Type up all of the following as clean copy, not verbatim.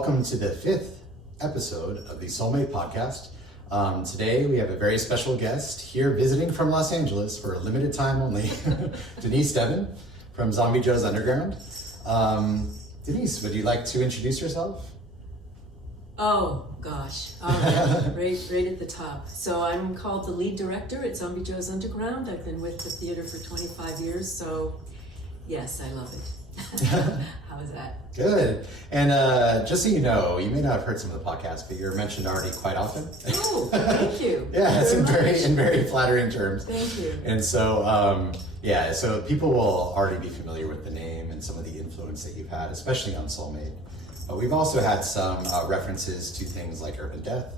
welcome to the 5th episode of the Soulmate podcast. Today we have a very special guest here visiting from Los Angeles for a limited time only, Denise Devin from Zombie Joe's Underground. Denise, would you like to introduce yourself? Oh gosh, all right. right at the top. So I'm called the lead director at Zombie Joe's Underground. I've been with the theater for 25 years, so yes, I love it. How is that? Good. And just so you know, you may not have heard some of the podcasts, but you're mentioned already quite often. Oh, thank you. Yeah, it's in very flattering terms. Thank you. And so, so people will already be familiar with the name and some of the influence that you've had, especially on Soulmate. But we've also had some references to things like Urban Death,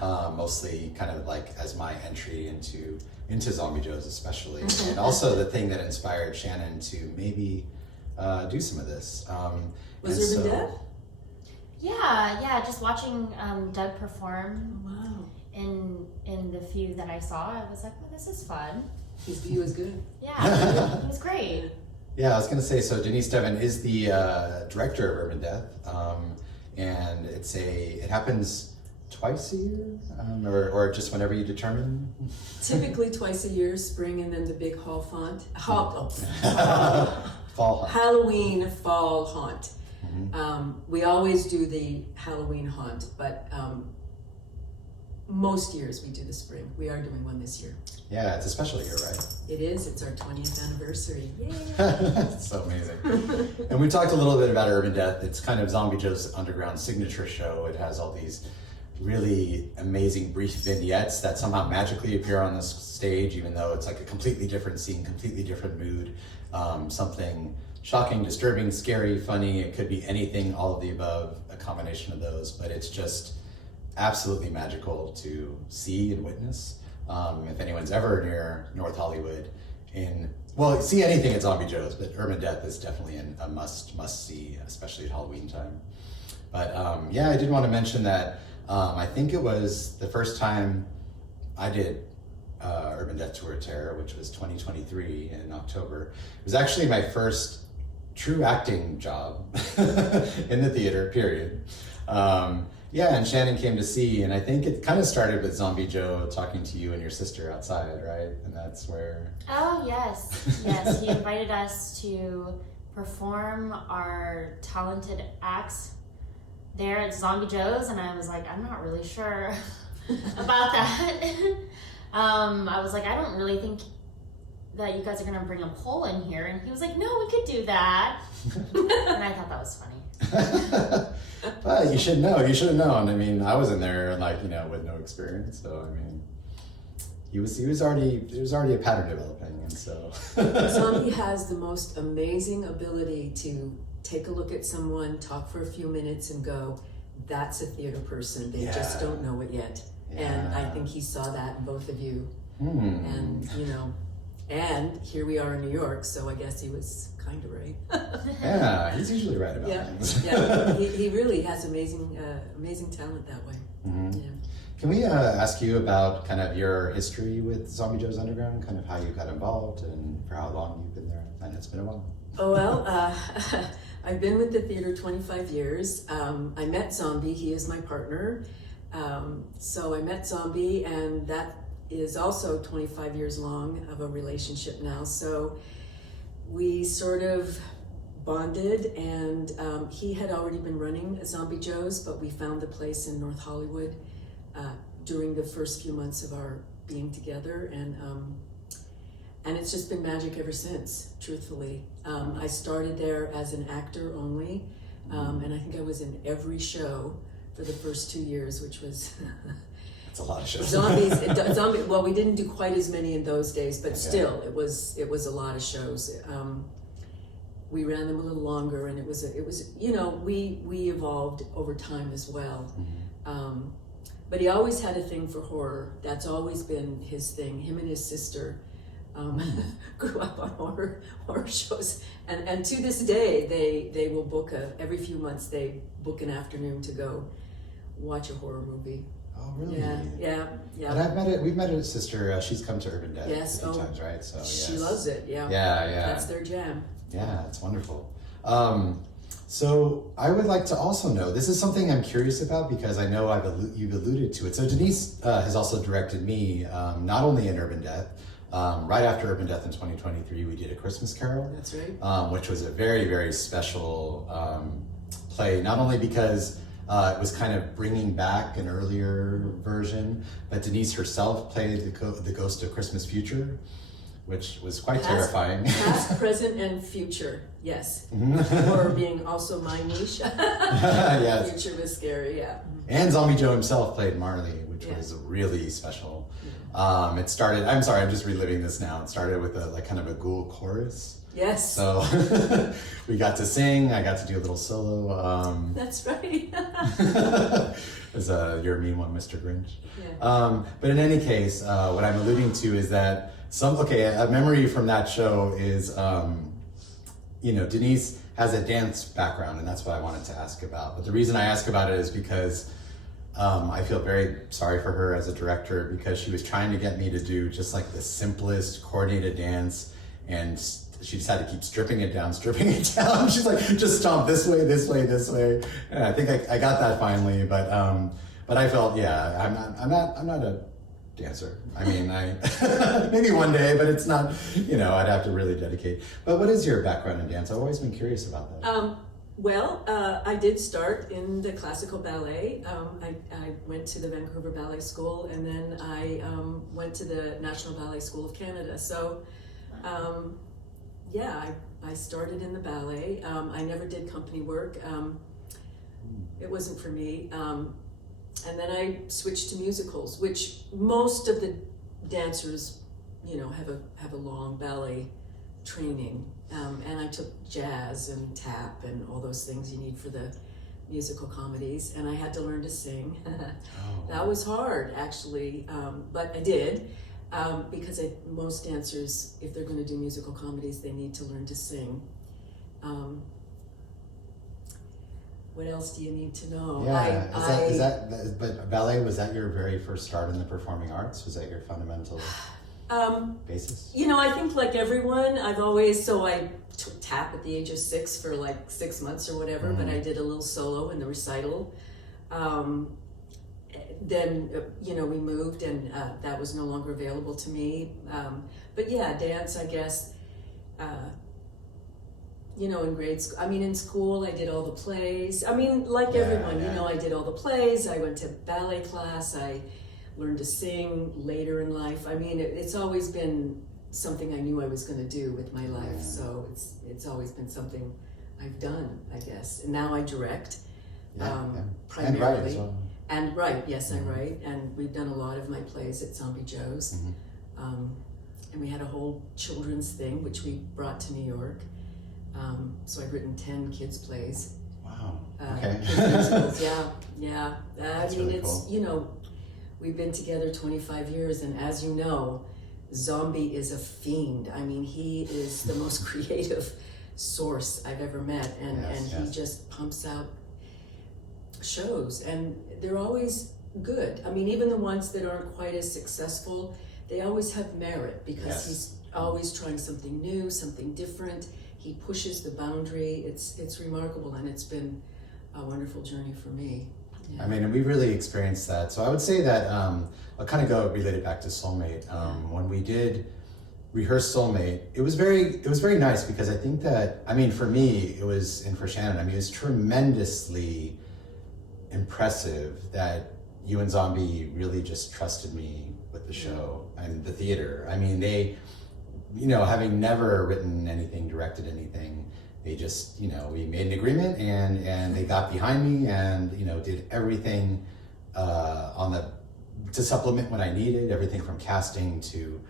mostly kind of like as my entry into Zombie Joe's especially. And also the thing that inspired Shannon to maybe do some of this. Was Urban Death? Yeah, just watching Doug perform. Oh, wow. In the few that I saw, I was like, well, this is fun. He was good. Yeah, it was great. Yeah, I was going to say, so Denise Devin is the director of Urban Death, and it happens twice a year, or just whenever you determine? Typically twice a year, spring, and then the big fall Halloween fall haunt. Mm-hmm. We always do the Halloween haunt, but most years we do the spring. We are doing one this year. Yeah, it's a special year, right? It is. It's our 20th anniversary. Yay! It's so amazing. And we talked a little bit about Urban Death. It's kind of Zombie Joe's Underground signature show. It has all these really amazing brief vignettes that somehow magically appear on the stage, even though it's like a completely different scene, completely different mood, something shocking, disturbing, scary, funny. It could be anything, all of the above, a combination of those, but it's just absolutely magical to see and witness. If anyone's ever near North Hollywood, see anything at Zombie Joe's, but Urban Death is definitely a must see, especially at Halloween time. But I did want to mention that I think it was the first time I did Urban Death Tour of Terror, which was 2023 in October. It was actually my first true acting job in the theater, period. And Shannon came to see, and I think it kind of started with Zombie Joe talking to you and your sister outside, right? And that's where... Oh, yes. He invited us to perform our talented acts there at Zombie Joe's, and I was like, I'm not really sure about that. I was like, I don't really think that you guys are going to bring a pole in here. And he was like, no, we could do that. And I thought that was funny. But you should know. You should have known. I mean, I was in there with no experience. So, I mean, he was already a pattern developing. And so. Zombie has the most amazing ability to take a look at someone, talk for a few minutes and go, that's a theater person. They just don't know it yet. Yeah. And I think he saw that in both of you. And, and here we are in New York, so I guess he was kind of right. Yeah, he's usually right about things. He really has amazing talent that way. Mm-hmm. Yeah. Can we ask you about kind of your history with Zombie Joe's Underground, kind of how you got involved and for how long you've been there? I know it's been a while. Oh, well, I've been with the theater 25 years. I met Zombie, he is my partner. So I met Zombie, and that is also 25 years long of a relationship now. So we sort of bonded, and he had already been running Zombie Joe's, but we found the place in North Hollywood during the first few months of our being together, and it's just been magic ever since, truthfully. I started there as an actor only, and I think I was in every show for the first 2 years, which was... It's a lot of shows. Zombie. Well, we didn't do quite as many in those days, but still, it was a lot of shows. We ran them a little longer, and it was we evolved over time as well. Mm-hmm. But he always had a thing for horror. That's always been his thing. Him and his sister grew up on horror shows, and to this day they will book every few months they book an afternoon to go watch a horror movie. Oh, really? Yeah. And we've met his sister. She's come to Urban Death a few times, right? So she loves it. Yeah. Yeah. That's their jam. Yeah, it's wonderful. So I would like to also know, this is something I'm curious about because I know you've alluded to it. So Denise has also directed me, not only in Urban Death, right after Urban Death in 2023, we did A Christmas Carol. That's right. Which was a very, very special play, not only because it was kind of bringing back an earlier version, but Denise herself played the ghost of Christmas Future, which was quite terrifying. Past, present, and future, yes. Or being also my niche. Yes. Future was scary, yeah. And Zombie Joe himself played Marley, which was really special. It started, I'm sorry, I'm just reliving this now. It started with kind of a ghoul chorus. Yes. So we got to sing, I got to do a little solo. That's right. As you're a mean one, Mr. Grinch. Yeah. But in any case, what I'm alluding to is that a memory from that show is, Denise has a dance background, and that's what I wanted to ask about. But the reason I ask about it is because I feel very sorry for her as a director, because she was trying to get me to do just like the simplest coordinated dance, and she just had to keep stripping it down. She's like, just stomp this way, this way, this way. And I think I got that finally, but I felt, I'm not a dancer. I mean, maybe one day, but it's not, I'd have to really dedicate. But what is your background in dance? I've always been curious about that. I did start in the classical ballet. I went to the Vancouver Ballet School, and then I went to the National Ballet School of Canada. So, I started in the ballet. I never did company work. It wasn't for me. And then I switched to musicals, which most of the dancers, have a long ballet training. And I took jazz and tap and all those things you need for the musical comedies. And I had to learn to sing. That was hard, actually, but I did. Because most dancers, if they're going to do musical comedies, they need to learn to sing. What else do you need to know? But ballet, was that your very first start in the performing arts? Was that your fundamental basis? I think like everyone, I took tap at the age of 6 for like 6 months or whatever, but I did a little solo in the recital. Then, we moved, and that was no longer available to me. But dance, I guess, in grade school, in school, I did all the plays. Like everyone, I did all the plays. I went to ballet class. I learned to sing later in life. It's always been something I knew I was going to do with my life. So it's always been something I've done, I guess. And now I direct, primarily. And write as well. And write, yes, I write, and we've done a lot of my plays at Zombie Joe's. And we had a whole children's thing, which we brought to New York. So I've written 10 kids' plays. Wow, okay. Kids musicals, yeah. That's really it's, cool. We've been together 25 years, and as you know, Zombie is a fiend. He is the most creative source I've ever met, and he just pumps out shows, and they're always good. Even the ones that aren't quite as successful, they always have merit, because he's always trying something new, something different. He pushes the boundary. It's remarkable, and it's been a wonderful journey for me. Yeah. And we really experienced that. So I would say that I'll kind of go related back to Soulmate. When we did rehearse Soulmate, it was very nice, because I think that for me it was, and for Shannon, it was tremendously impressive that you and Zombie really just trusted me with the show and the theater. They, having never written anything, directed anything, they just, we made an agreement, and they got behind me, and did everything to supplement what I needed, everything from casting to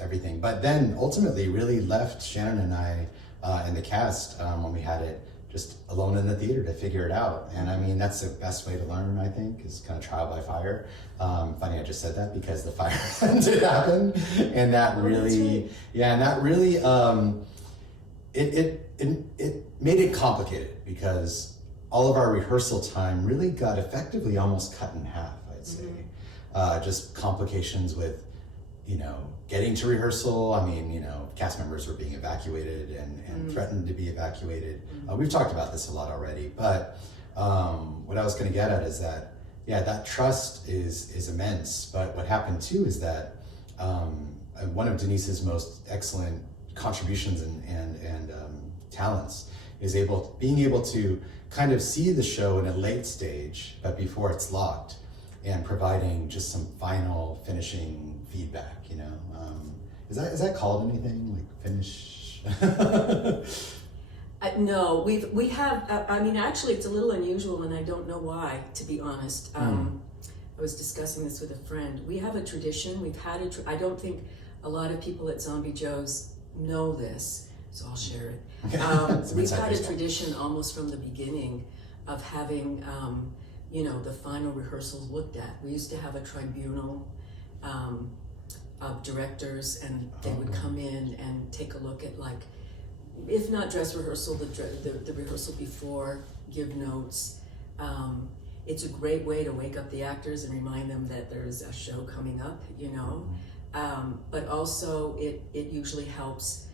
everything. But then ultimately really left Shannon and I and the cast when we had it just alone in the theater to figure it out. And that's the best way to learn, I think, is kind of trial by fire. Funny I just said that, because the fire did happen, and that really, it made it complicated, because all of our rehearsal time really got effectively almost cut in half, I'd say. Just complications with, getting to rehearsal, I mean, cast members were being evacuated and threatened to be evacuated. We've talked about this a lot already, but what I was going to get at is that, that trust is immense. But what happened too is that one of Denise's most excellent contributions and talents is being able to kind of see the show in a late stage, but before it's locked, and providing just some final finishing feedback. Is that called anything, like finish? No, we have. Actually, it's a little unusual, and I don't know why, to be honest. I was discussing this with a friend. We have a tradition. We've had I don't think a lot of people at Zombie Joe's know this, so I'll share it. We've had a tradition almost from the beginning of having, the final rehearsals looked at. We used to have a tribunal of directors, and they would come in and take a look at, like, if not dress rehearsal, the rehearsal before, give notes. It's a great way to wake up the actors and remind them that there's a show coming up, but also it usually helps,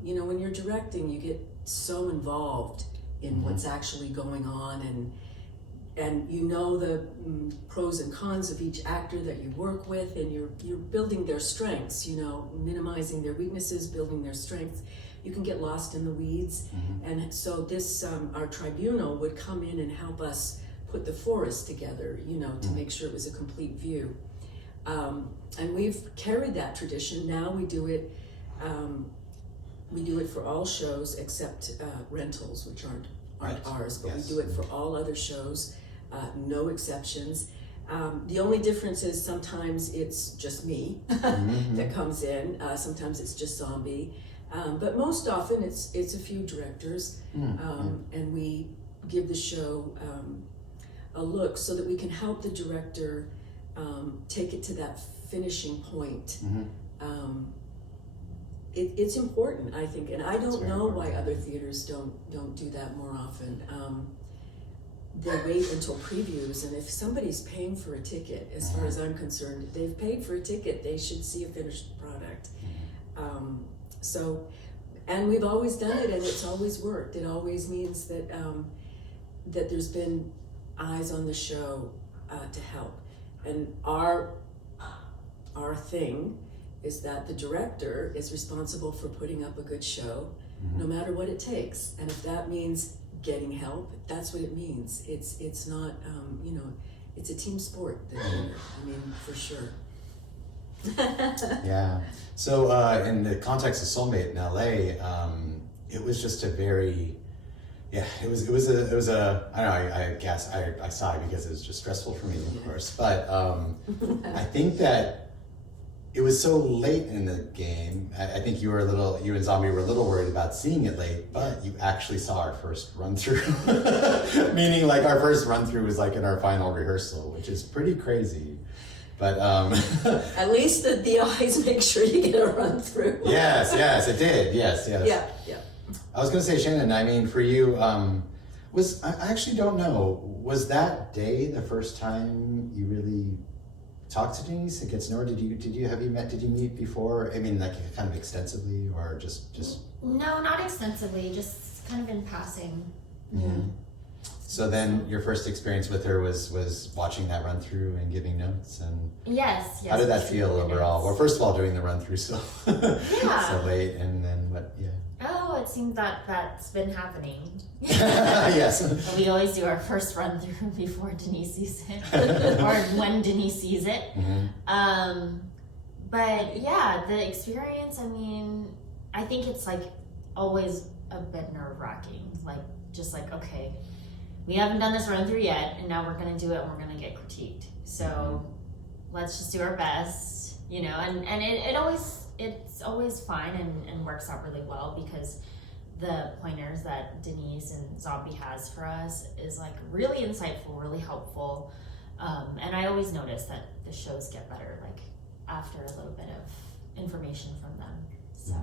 when you're directing, you get so involved in what's actually going on, and the pros and cons of each actor that you work with, and you're building their strengths, minimizing their weaknesses, building their strengths. You can get lost in the weeds. And so this, our tribunal would come in and help us put the forest together, to make sure it was a complete view. And we've carried that tradition. Now we do it for all shows except rentals, which aren't ours, but we do it for all other shows, no exceptions. The only difference is sometimes it's just me that comes in, sometimes it's just Zombie. But most often it's a few directors, and we give the show a look so that we can help the director take it to that finishing point. It's important, I think, and I don't know why other theaters don't do that more often. They wait until previews, and if somebody's paying for a ticket, as far as I'm concerned, if they've paid for a ticket, they should see a finished product. And we've always done it, and it's always worked. It always means that that there's been eyes on the show to help. And our thing is that the director is responsible for putting up a good show, no matter what it takes. And if that means getting help, that's what it means. It's not, it's a team sport, the theater. For sure. Yeah. So in the context of Soulmate in LA, it was just a very, it was a I don't know, I guess I sigh because it was just stressful for me, of course, but I think that it was so late in the game. I think you and Zombie were a little worried about seeing it late, but you actually saw our first run through. Meaning, like, our first run through was like in our final rehearsal, which is pretty crazy. But at least the eyes make sure you get a run through. Yes, it did. Yes. Yeah. I was going to say, Shannon, for you, I actually don't know. Was that day the first time you really talked to Denise and get to know her? Did you meet before? Like kind of extensively, or just? No, not extensively. Just kind of in passing. Mm-hmm. So then your first experience with her was watching that run through and giving notes, and yes. How did that feel overall? Well, first of all, doing the run through so late, and then what? Yeah. Oh, it seems that's been happening. Yes. We always do our first run through before Denise sees it, or when Denise sees it. Mm-hmm. But yeah, the experience. I think it's like always a bit nerve-wracking. Okay, we haven't done this run through yet, and now we're gonna do it, and we're gonna get critiqued. So let's just do our best, And it's always fine and works out really well, because the pointers that Denise and Zombie has for us is like really insightful, really helpful, and I always notice that the shows get better after a little bit of information from them. So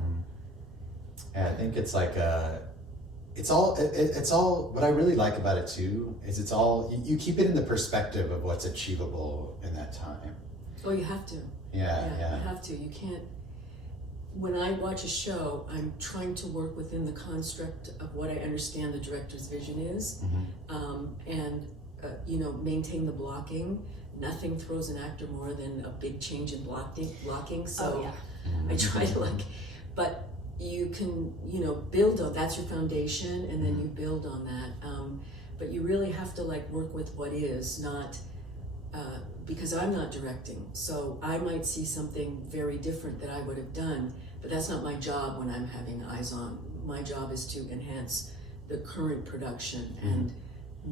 yeah, I think it's like it's all what I really like about it too is you keep it in the perspective of what's achievable in that time. Oh, you have to. Yeah. You have to. You can't. When I watch a show, I'm trying to work within the construct of what I understand the director's vision is, and maintain the blocking. Nothing throws an actor more than a big change in blocking. So I try to but you can build on that's your foundation, and then you build on that. But you really have to work with what is not. Because I'm not directing, so I might see something very different that I would have done, but that's not my job when I'm having eyes on. My job is to enhance the current production and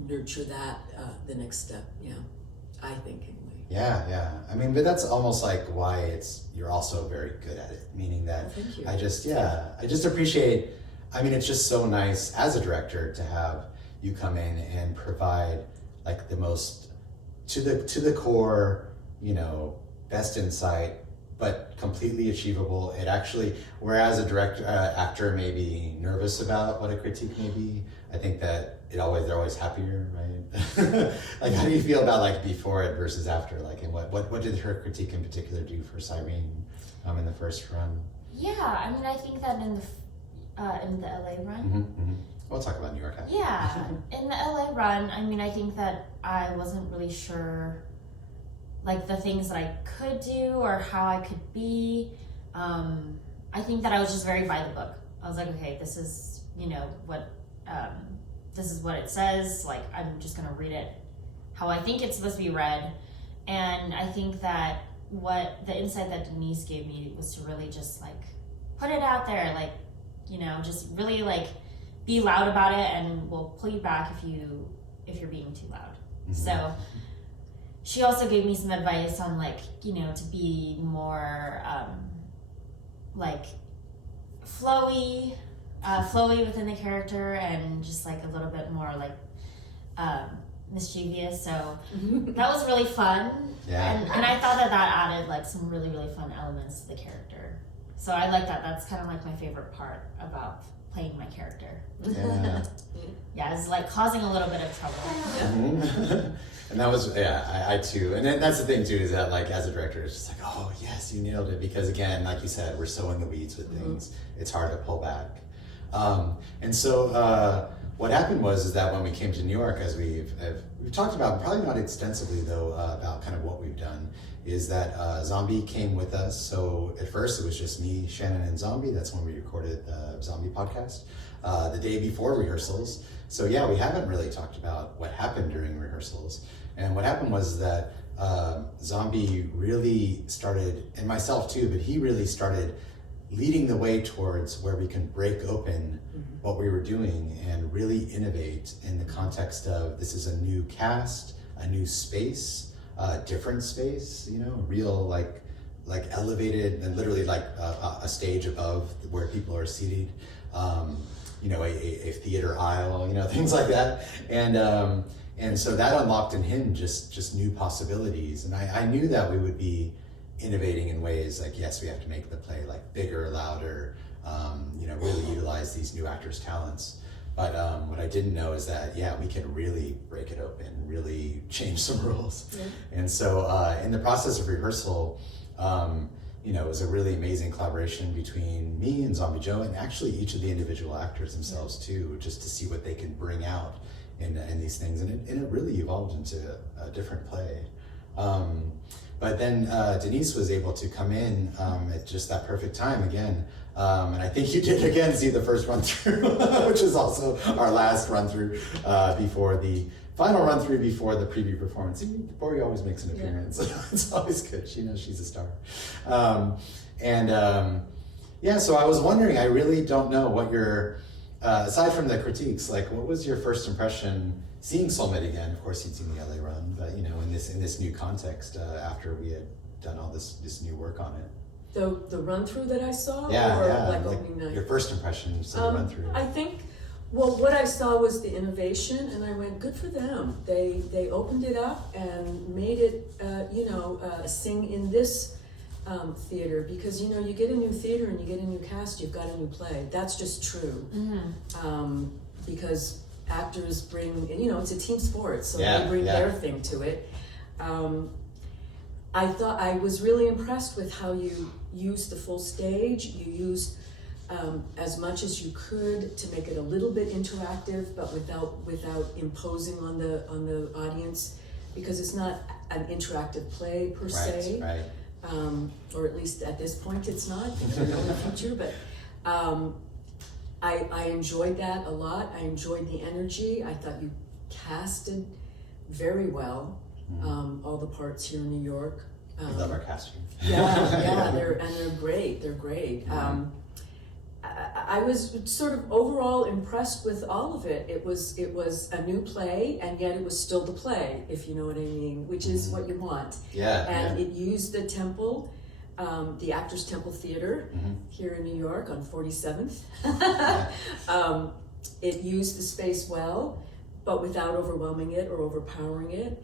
nurture that the next step. Yeah, I think anyway. Yeah. I mean, but that's almost like why you're also very good at it, meaning that Thank you. I just appreciate, I mean, it's just so nice as a director to have you come in and provide the most to the core, best insight, but completely achievable. It actually, whereas a director, actor may be nervous about what a critique may be, I think that they're always happier, right? How do you feel about before it versus after? And what did her critique in particular do for Cyrene in the first run? Yeah, I mean, I think that in the LA run. We'll talk about New York after. Yeah, in the LA run, I mean, I think that I wasn't really sure, the things that I could do or how I could be. I think that I was just very by the book. I was like, okay, this is, this is what it says. I'm just gonna read it how I think it's supposed to be read. And I think that what the insight that Denise gave me was to really just put it out there, just really be loud about it, and we'll pull you back if you're being too loud. So she also gave me some advice on to be more flowy within the character, and just a little bit more mischievous. So that was really fun. Yeah. And I thought that added some really, really fun elements to the character. So I like that. That's kind of my favorite part about playing my character. Yeah. It's causing a little bit of trouble. And that was, I too. And then that's the thing too, is that as a director, it's just oh yes, you nailed it. Because again, like you said, we're so in the weeds with things. It's hard to pull back. And so what happened is that when we came to New York, as we've talked about, probably not extensively though, about kind of what we've done, is that Zombie came with us. So at first it was just me, Shannon, and Zombie. That's when we recorded the Zombie podcast the day before rehearsals. So yeah, we haven't really talked about what happened during rehearsals. And what happened was that Zombie really started, and myself too, but he really started leading the way towards where we can break open what we were doing and really innovate in the context of this is a new cast, a new space, different space, real elevated and literally a stage above where people are seated, a theater aisle, things like that. And so that unlocked in him just new possibilities. And I knew that we would be innovating in ways yes, we have to make the play bigger, louder, really utilize these new actors' talents. But what I didn't know is that, we can really break it open, really change some rules. Yeah. And so in the process of rehearsal, it was a really amazing collaboration between me and Zombie Joe, and actually each of the individual actors themselves too, just to see what they can bring out in these things. And it really evolved into a different play. But then Denise was able to come in at just that perfect time again. And I think you did again see the first run through, which is also our last run through before the final run through before the preview performance. Bori always makes an appearance. It's always good. She knows she's a star. So I was wondering, I really don't know what your, aside from the critiques, what was your first impression seeing Soulmate again? Of course, you'd seen the LA run, but in this new context after we had done all this new work on it. The run through that I saw, opening night. Your first impressions of the run through. I think, what I saw was the innovation, and I went, good for them. They opened it up and made it, sing in this theater, because you get a new theater and you get a new cast, you've got a new play. That's just true. Because actors bring, it's a team sport, so they bring their thing to it. I was really impressed with how you used the full stage. You used as much as you could to make it a little bit interactive, but without imposing on the audience, because it's not an interactive play per se. Right. Or at least at this point it's not. You never know in the future, but I enjoyed that a lot. I enjoyed the energy. I thought you casted very well all the parts here in New York. We love our casting. Yeah, they're great. They're great. I was sort of overall impressed with all of it. It was a new play, and yet it was still the play, if you know what I mean, which is what you want. Yeah. And it used the temple, the Actors Temple Theater here in New York on 47th. It used the space well, but without overwhelming it or overpowering it.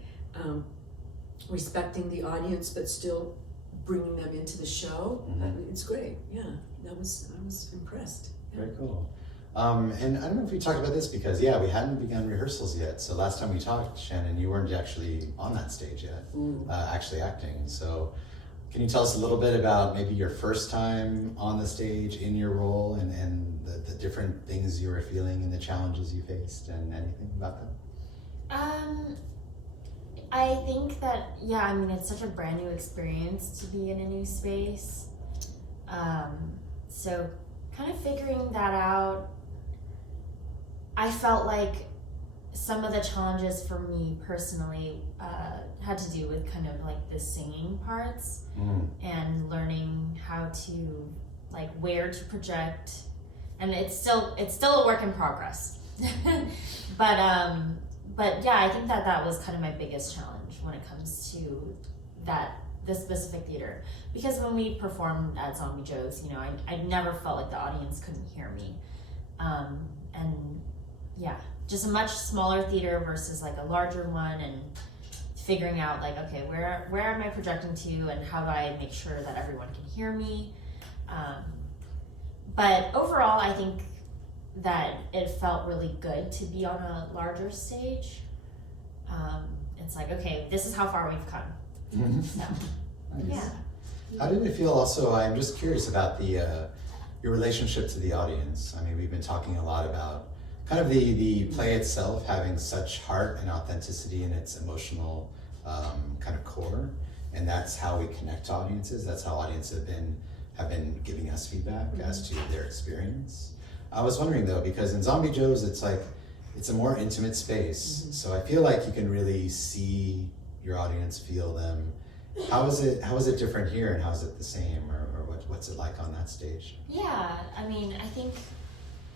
Respecting the audience, but still bringing them into the show. It's great. Yeah, I was impressed. Yeah. Very cool. And I don't know if we talked about this because we hadn't begun rehearsals yet. So last time we talked, Shannon, you weren't actually on that stage yet, actually acting. So can you tell us a little bit about maybe your first time on the stage in your role and the different things you were feeling and the challenges you faced and anything about that? I think that, it's such a brand new experience to be in a new space. So kind of figuring that out, I felt like some of the challenges for me personally had to do with kind of like the singing parts and learning how to, like, where to project. And it's still a work in progress. But yeah, I think that was kind of my biggest challenge when it comes to this specific theater. Because when we performed at Zombie Joe's, I never felt like the audience couldn't hear me. And yeah, just a much smaller theater versus like a larger one, and figuring out like, okay, where am I projecting to, and how do I make sure that everyone can hear me? But overall, I think that it felt really good to be on a larger stage. It's like, okay, this is how far we've come. So, Nice. yeah. How did it feel also, I'm just curious about your relationship to the audience. I mean, we've been talking a lot about kind of the play itself having such heart and authenticity in its emotional kind of core, and that's how we connect to audiences. That's how audiences have been giving us feedback as to their experience. I was wondering though, because in Zombie Joe's, it's a more intimate space. So I feel like you can really see your audience, feel them. How is it different here, and how is it the same, or what's it like on that stage? Yeah, I mean, I think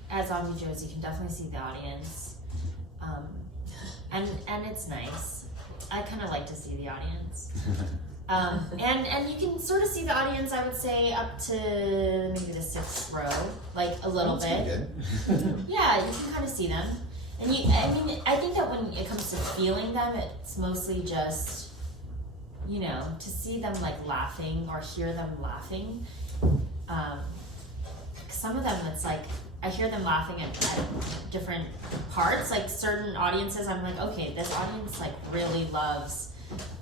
at Zombie Joe's you can definitely see the audience, and it's nice. I kind of like to see the audience, and you can sort of see the audience. I would say up to maybe the 6th row, like a little bit. Good. Yeah, you can kind of see them, and I think that when it comes to feeling them, it's mostly just, to see them like laughing or hear them laughing. Some of them, it's like, I hear them laughing at different parts, like certain audiences, I'm like, okay, this audience like really loves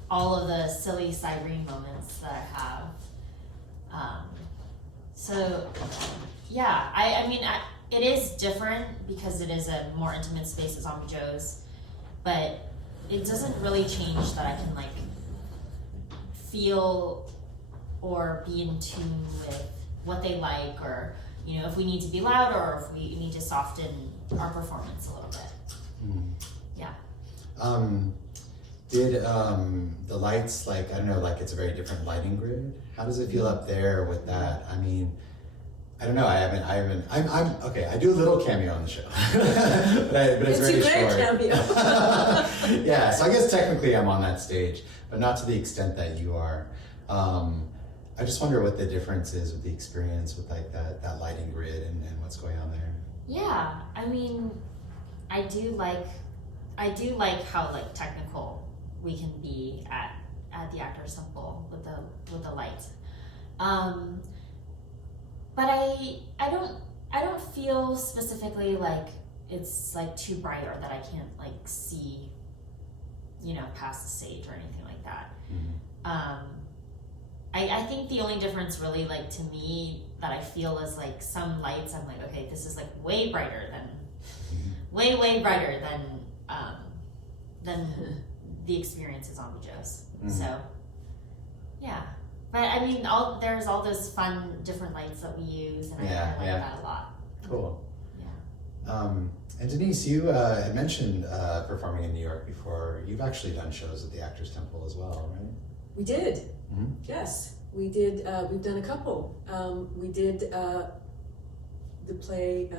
all of the silly siren moments that I have. So yeah, it is different because it is a more intimate space at Zombie Joe's, but it doesn't really change that I can like feel or be in tune with what they like, or if we need to be loud, or if we need to soften our performance a little bit. Yeah. Did the lights, like, I don't know, like it's a very different lighting grid? How does it feel up there with that? I mean, I don't know. I'm okay. I do a little cameo on the show, but it's very short. It's a great cameo. Yeah, so I guess technically I'm on that stage, but not to the extent that you are. I just wonder what the difference is with the experience with like that lighting grid and what's going on there. Yeah, I mean, I do like how like technical we can be at the Actors Temple with the lights. But I don't feel specifically like it's like too bright or that I can't like see, past the stage or anything like that. I think the only difference really, like, to me that I feel is like some lights I'm like, okay, this is like way brighter than way brighter than the experience of Zombie Joe's. So yeah, but I mean, there's all those fun different lights that we use, and I like that a lot. Cool. Yeah. And Denise, you had mentioned performing in New York before. You've actually done shows at the Actors Temple as well, right? We did. Yes, we did. We've done a couple. We did the play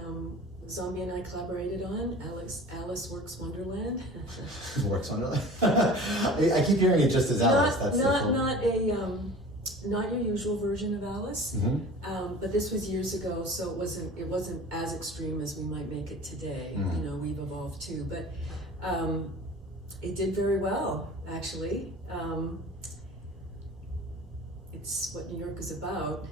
Zombie and I collaborated on, Alice Works Wonderland. Works Wonderland? I keep hearing it just as Alice. Not your usual version of Alice, but this was years ago, so it wasn't as extreme as we might make it today. You know, we've evolved too, but it did very well, actually. It's what New York is about.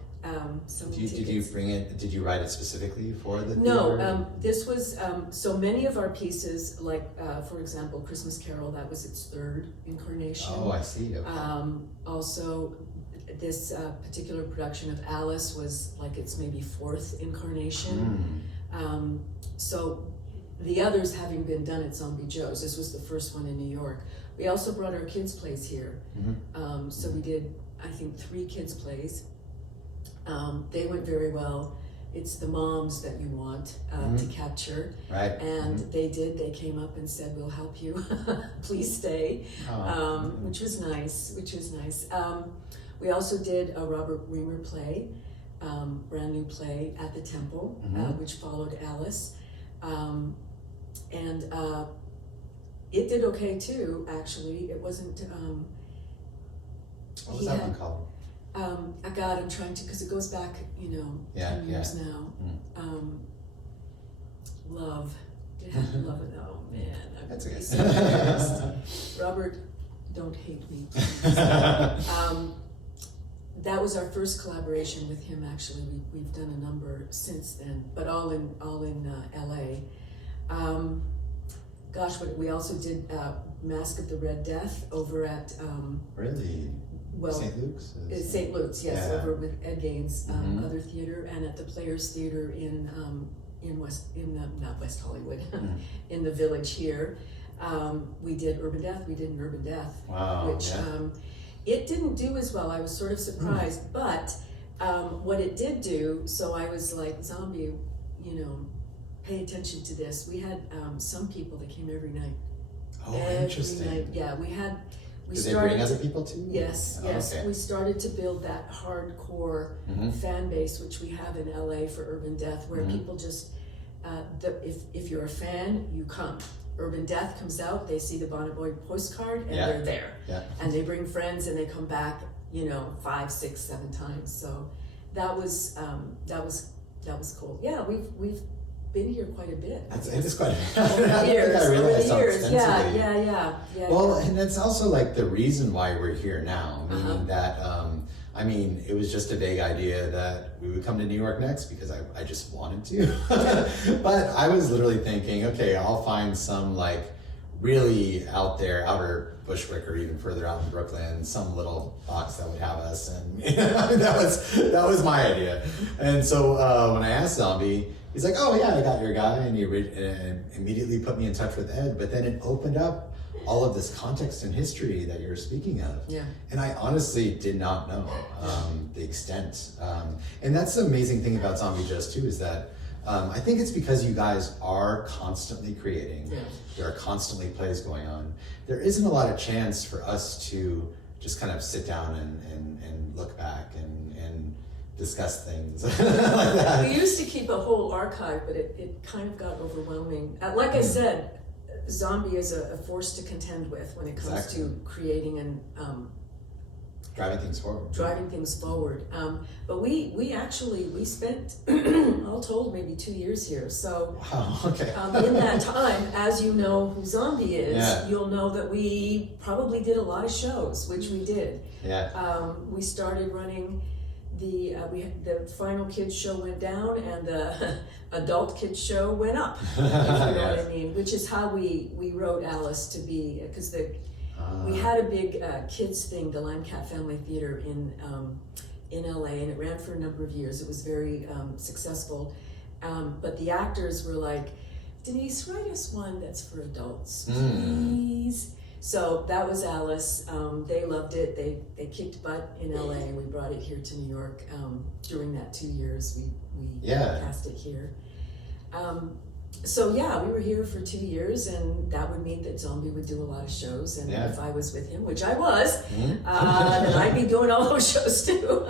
Did you bring it? Did you write it specifically for the theater? No, this was so many of our pieces, like for example, Christmas Carol. That was its third incarnation. Oh, I see. Okay. Also, this particular production of Alice was like its maybe fourth incarnation. So the others having been done at Zombie Joe's, this was the first one in New York. We also brought our kids' plays here. So we did, I think, 3 kids' plays. They went very well. It's the moms that you want to capture. Right. And they did. They came up and said, "We'll help you. Please stay," which was nice. We also did a Robert Reamer play, brand new play at the Temple, which followed Alice. And it did okay too, actually. It wasn't... what was that one called? I'm trying to, because it goes back, 10 years now. Love. It had Love it. Oh man, That's okay. so embarrassed. Robert, don't hate me. That was our first collaboration with him. Actually, we've done a number since then, but all in LA. We also did Mask of the Red Death over at Really? St. Luke's? St. Luke's, yes, over with Ed Gaines' other theater, and at the Players Theater not West Hollywood, in the Village here. We did Urban Death. We did an Urban Death, which it didn't do as well. I was sort of surprised, but what it did do. So I was like, Zombie, pay attention to this. We had some people that came every night. Oh, interesting. Night. Yeah, we had. Did they bring other people too? Yes, yes. Okay. We started to build that hardcore fan base, which we have in LA for Urban Death, where people just, if you're a fan, you come. Urban Death comes out, they see the Bonnet Boy postcard, and they're there. Yeah. And they bring friends, and they come back, 5, 6, 7 times. So that was cool. Yeah, we've been here quite a bit. It is quite a bit. Over the years. Yeah. Well, and that's also like the reason why we're here now, meaning that, it was just a vague idea that we would come to New York next because I just wanted to. But I was literally thinking, okay, I'll find some like really out there, outer Bushwick or even further out in Brooklyn, some little box that would have us. And that was my idea. And so when I asked Zombie, he's like, "Oh yeah, I got your guy," and he immediately put me in touch with Ed. But then it opened up all of this context and history that you're speaking of. Yeah. And I honestly did not know the extent. And that's the amazing thing about Zombie Joe's too, is that I think it's because you guys are constantly creating. Yeah. There are constantly plays going on. There isn't a lot of chance for us to just kind of sit down and look back and discuss things like that. We used to keep a whole archive, but it kind of got overwhelming. Like I said, Zombie is a force to contend with when it comes to creating and driving things forward. But we spent all told maybe 2 years here. So in that time, as you know who Zombie is, you'll know that we probably did a lot of shows, which we did. Yeah. We started running. The final kids show went down and the adult kids show went up, if you know what I mean, which is how we wrote Alice to be, because We had a big kids thing, the Lime Cat Family Theater in LA, and it ran for a number of years. It was very successful. But the actors were like, Denise, write us one that's for adults, please. So that was Alice. They loved it. They kicked butt in LA. We brought it here to New York. During that 2 years, we cast it here. So yeah, we were here for 2 years, and that would mean that Zombie would do a lot of shows, and if I was with him, which I was, then I'd be doing all those shows too.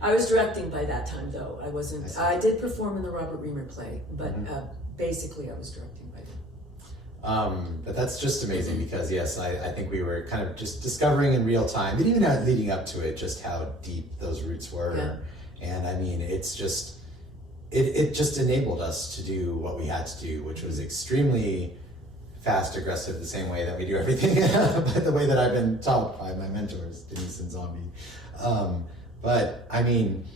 I was directing by that time, though. I wasn't. I did perform in the Robert Reamer play, but basically I was directing by then. But that's just amazing because yes, I think we were kind of just discovering in real time, but even leading up to it, just how deep those roots were. And I mean, it's just, it just enabled us to do what we had to do, which was extremely fast, aggressive, the same way that we do everything, by the way that I've been taught by my mentors, Denise and Zombie. But I mean,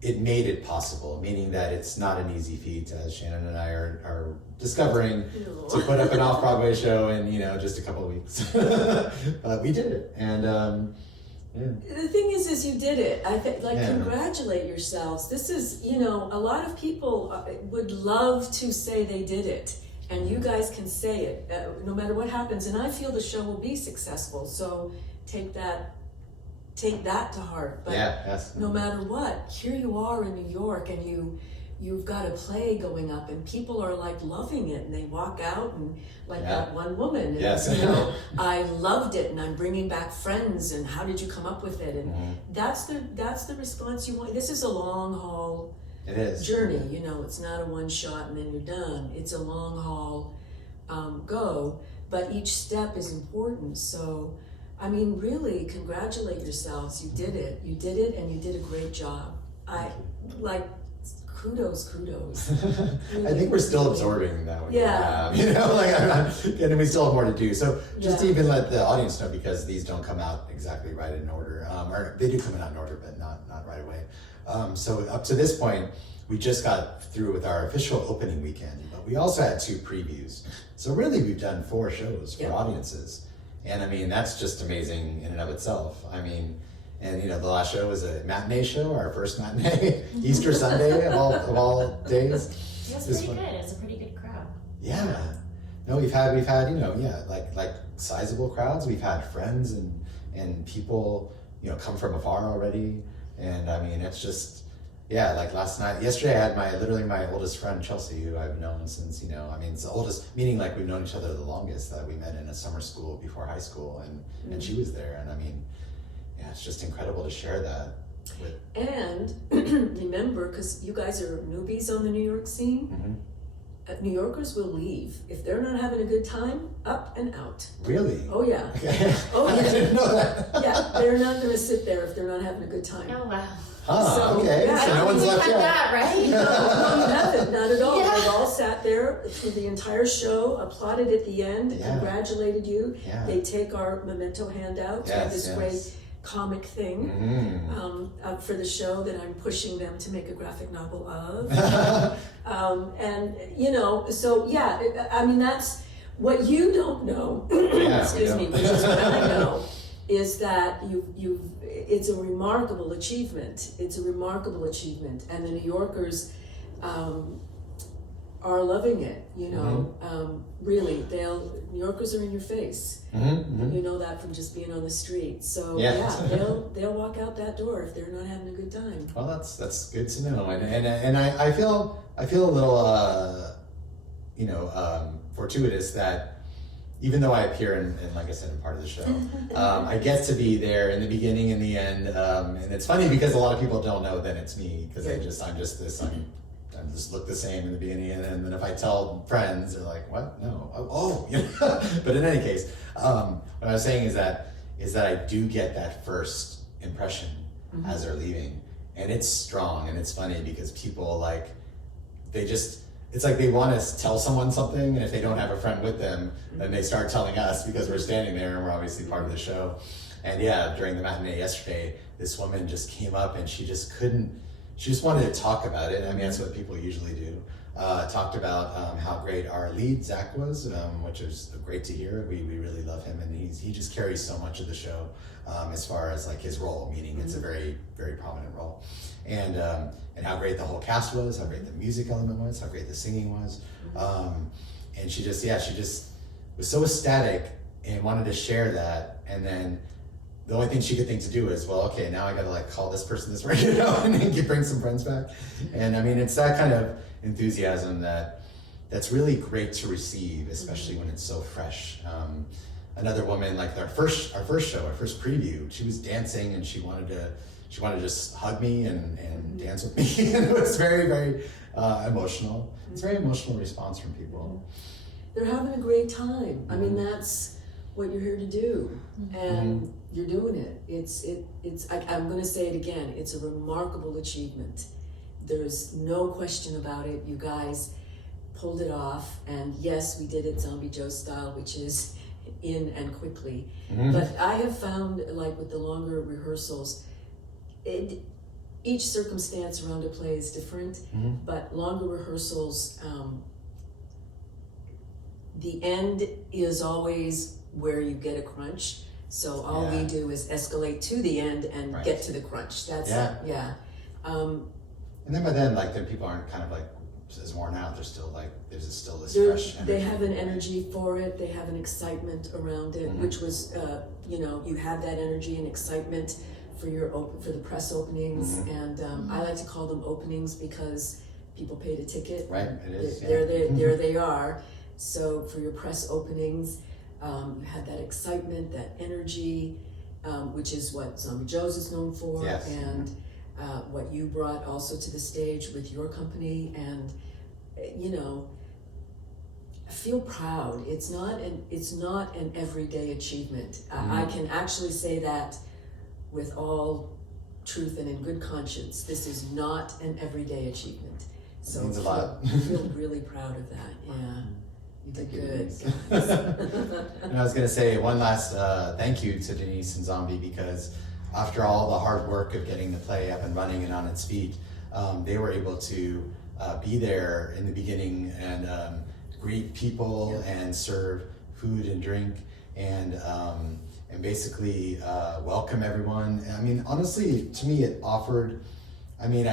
it made it possible, meaning that it's not an easy feat, as Shannon and I are discovering, to put up an off-Broadway show in, just a couple of weeks. But we did it, and The thing is you did it. I think, congratulate yourselves. This is, a lot of people would love to say they did it, and you guys can say it, no matter what happens. And I feel the show will be successful, so take that to heart. But no matter what, here you are in New York, and you've got a play going up, and people are like loving it, and they walk out and that one woman, and, I loved it, and I'm bringing back friends, and how did you come up with it? And that's the response you want. This is a long haul journey. It's not a one shot and then you're done. It's a long haul go, but each step is important. So I mean, really, congratulate yourselves. You did it, and you did a great job. Kudos. Really, I think we're still absorbing that. And we still have more to do. So just to even let the audience know, because these don't come out exactly right in order, or they do come out in order, but not right away. So up to this point, we just got through with our official opening weekend, but we also had 2 previews. So really, we've done 4 shows for audiences. And I mean, that's just amazing in and of itself. I mean, and the last show was a matinee show, our first matinee, Easter Sunday of all days. That's pretty good. It's a pretty good crowd. Yeah. No, we've had like sizable crowds. We've had friends and people, come from afar already. And I mean, it's just, like yesterday I had my oldest friend, Chelsea, who I've known since, it's the oldest, meaning like we've known each other the longest, that we met in a summer school before high school, and she was there. And I mean, it's just incredible to share that with. And remember, because you guys are newbies on the New York scene, New Yorkers will leave. If they're not having a good time, up and out. Really? Oh yeah. Okay. Oh yeah. I didn't know that. Yeah, they're not going to sit there if they're not having a good time. Oh wow. Okay. So no one's left yet. That, right? No, you haven't. Not at all. They've all sat there through the entire show, applauded at the end, congratulated you. They take our memento handout. We have this great comic thing for the show that I'm pushing them to make a graphic novel of. I mean, that's what you don't know. Excuse me, which is what I know. Is that it's a remarkable achievement. It's a remarkable achievement, and the New Yorkers are loving it. Really, New Yorkers are in your face. You know that from just being on the street. So they'll walk out that door if they're not having a good time. Well, that's good to know, and I feel a little fortuitous that. Even though I appear in, like I said, in part of the show, I get to be there in the beginning and the end, and it's funny because a lot of people don't know that it's me, because I just look the same in the beginning, and then if I tell friends, they're like, "What? No, But in any case, what I was saying is that I do get that first impression as they're leaving, and it's strong, and it's funny because people it's like they want to tell someone something, and if they don't have a friend with them, then they start telling us because we're standing there and we're obviously part of the show. And during the matinee yesterday, this woman just came up and she just wanted to talk about it. I mean, that's what people usually do. talked about how great our lead Zach was, which is great to hear. We really love him, and he just carries so much of the show as far as like his role, meaning it's a very, very prominent role, and how great the whole cast was, how great the music element was, how great the singing was, and she just was so ecstatic and wanted to share that, and then the only thing she could think to do is, well, okay, now I gotta like call this person this way, and then bring some friends back. And I mean, it's that kind of enthusiasm that's really great to receive, especially when it's so fresh. Another woman, like our first show, our first preview, she was dancing and she wanted to just hug me and dance with me, and it was very, very emotional. It's a very emotional response from people. They're having a great time. I mean, that's what you're here to do, and you're doing it. It's I'm going to say it again. It's a remarkable achievement. There's no question about it. You guys pulled it off, and yes, we did it Zombie Joe style, which is in and quickly. But I have found, like with the longer rehearsals, each circumstance around a play is different, but longer rehearsals, the end is always where you get a crunch. So all we do is escalate to the end and get to the crunch. That's and then by then, like, then people aren't kind of like as worn out. They're still like, there's still this fresh energy. They have an energy for it. They have an excitement around it, which was, you had that energy and excitement for for the press openings, and I like to call them openings because people paid a ticket. Right, it is. There they are. So for your press openings, you had that excitement, that energy, which is what Zombie Joe's is known for, and what you brought also to the stage with your company, and feel proud. It's not an everyday achievement. I can actually say that with all truth and in good conscience. This is not an everyday achievement. So it means a lot. I feel really proud of that. Yeah. You did good. And I was going to say one last thank you to Denise and Zombie, because after all the hard work of getting the play up and running and on its feet, they were able to be there in the beginning and greet people and serve food and drink and basically welcome everyone. I mean, honestly, to me, it offered. I mean,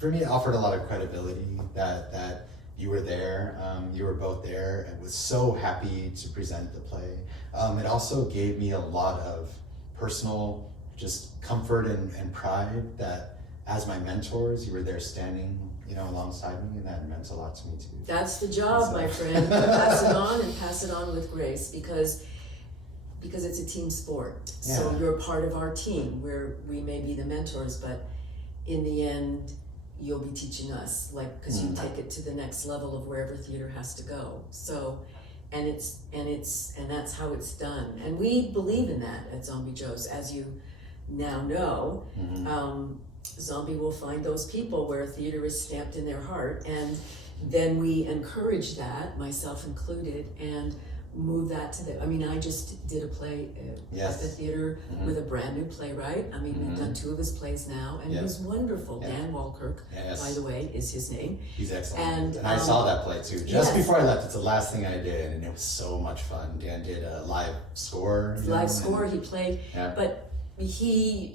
for me, it offered a lot of credibility that you were there. You were both there, and was so happy to present the play. It also gave me a lot of personal just comfort and pride that as my mentors, you were there standing, alongside me, and that meant a lot to me too. That's the job, my friend. Pass it on and pass it on with grace, because it's a team sport. Yeah. So you're part of our team, where we may be the mentors, but in the end, you'll be teaching us, because you take it to the next level of wherever theater has to go. So, and that's how it's done. And we believe in that at Zombie Joe's, as you now know. Zombie will find those people where theater is stamped in their heart, and then we encourage that, myself included, and move that to the. I mean, I just did a play at the theater with a brand new playwright. I mean, we've done 2 of his plays now, and he's wonderful. Yeah. Dan Walkirk, by the way, is his name. He's excellent. And I saw that play too. Just before I left, it's the last thing I did, and it was so much fun. Dan did a live score. He played, but he,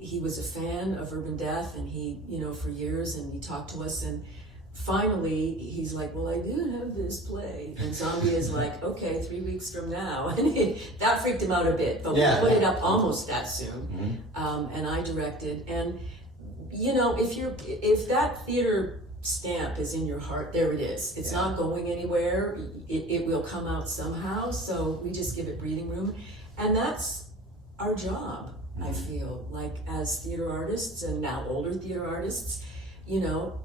he was a fan of Urban Death, and he, for years, and he talked to us, and finally he's like, well, I do have this play, and Zombie is like, okay, 3 weeks from now, and that freaked him out a bit, but we put it up almost that soon, and I directed, and if that theater stamp is in your heart, there it is. It's not going anywhere. It will come out somehow, so we just give it breathing room, and that's our job. I feel like, as theater artists, and now older theater artists,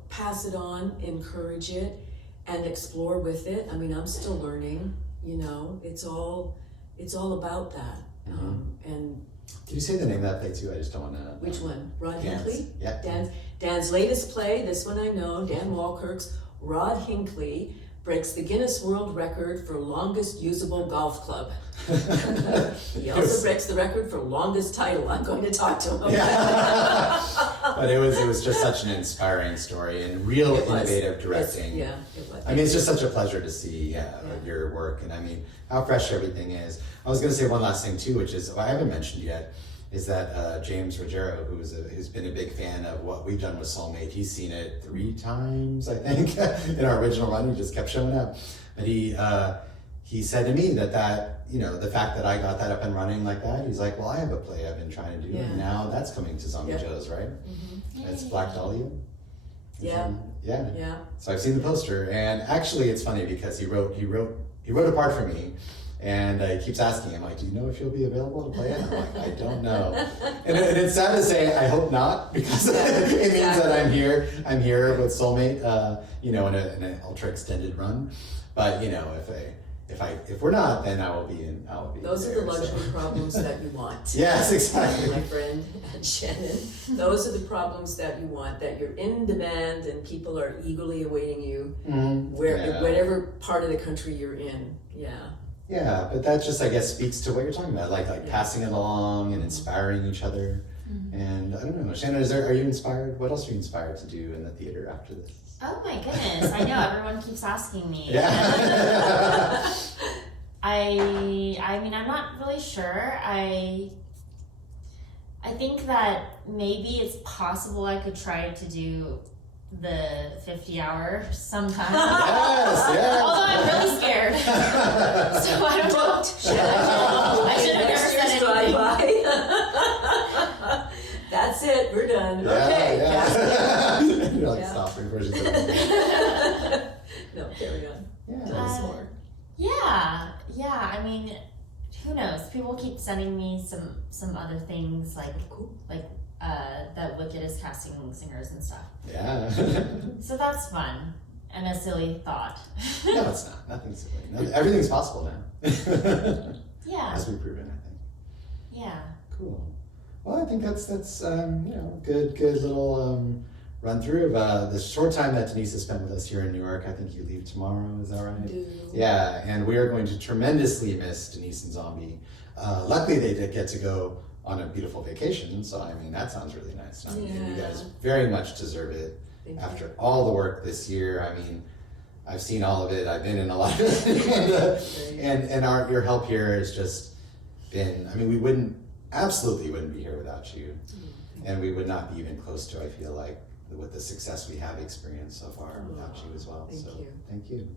pass it on, encourage it, and explore with it. I mean, I'm still learning, it's all about that. And did you say the name of that play too? I just don't want to. Which one? Rod Hinckley? Yeah. Dan's latest play, this one I know, Dan Walkirk's Rod Hinckley, breaks the Guinness World Record for longest usable golf club. He also breaks the record for longest title. I'm going to talk to him. Yeah. But it was just such an inspiring story and real innovative directing. It was. I mean, it's just such a pleasure to see your work, and I mean, how fresh everything is. I was going to say one last thing too, which is I haven't mentioned yet, is that James Rogero, who's been a big fan of what we've done with Soulmate, he's seen it 3 times, I think, in our original run. He just kept showing up. But he said to me that the fact that I got that up and running like that, he's like, well, I have a play I've been trying to do, and now that's coming to Zombie Joe's, right? Mm-hmm. It's Black Dahlia. Yeah. So I've seen the poster, and actually it's funny because he wrote a part for me. And he keeps asking him, like, do you know if you'll be available to play it? I'm like, I don't know. And it's sad to say, I hope not, because it means that I'm here with Soulmate, in an ultra extended run. But if we're not, then I will be in. Those are the luxury problems that you want. Yes, exactly. My friend Shannon, those are the problems that you want. That you're in demand and people are eagerly awaiting you, whatever part of the country you're in. Yeah. Yeah, but that just, I guess, speaks to what you're talking about, like passing it along and inspiring each other. Mm-hmm. And I don't know, Shannon, are you inspired? What else are you inspired to do in the theater after this? Oh my goodness, I know, everyone keeps asking me. Yeah. I mean, I'm not really sure. I think that maybe it's possible I could try to do the 50-hour sometime. Yes. Although I'm really scared. So I don't know. I should have never said anything. That's it, we're done. Yeah, okay. Yeah. You're like, stop, versions of it. No, carry on. Yeah. Tell us more. Yeah, I mean, who knows? People keep sending me some other things like that Wicked is casting singers and stuff. Yeah. So that's fun and a silly thought. No, it's not. Nothing's silly. Everything's possible now. Yeah. As we've proven, I think. Yeah. Cool. Well, I think that's good little run through of the short time that Denise has spent with us here in New York. I think you leave tomorrow. Is that right? I do. Yeah, and we are going to tremendously miss Denise and Zombie. Luckily, they did get to go on a beautiful vacation, so I mean that sounds really nice. I mean, you guys very much deserve it. After all the work this year, I mean, I've seen all of it. I've been in a lot of it, and your help here has just been. I mean, we absolutely wouldn't be here without you, and we would not be even close to. I feel like with the success we have experienced so far without you as well. Thank you.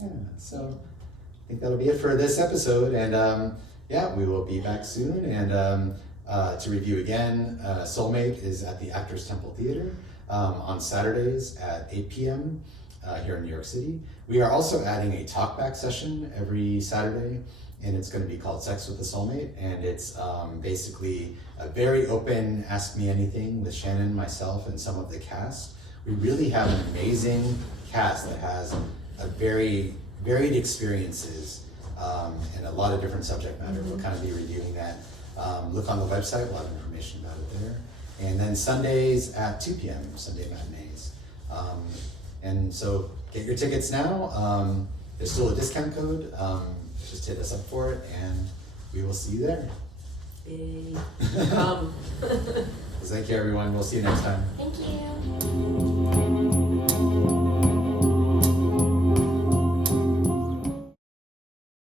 Yeah. So I think that'll be it for this episode, and. We will be back soon, and to review again, Soulmate is at the Actors Temple Theater on Saturdays at 8 p.m. Here in New York City. We are also adding a talkback session every Saturday, and it's going to be called Sex with the Soulmate, and it's basically a very open Ask Me Anything with Shannon, myself, and some of the cast. We really have an amazing cast that has a very varied experiences and a lot of different subject matter. We'll kind of be reviewing that. Look on the website, we'll have information about it there. And then Sundays at 2 p.m., Sunday matinees. And so get your tickets now. There's still a discount code. Just hit us up for it, and we will see you there. Yay. Thank you, everyone. We'll see you next time. Thank you.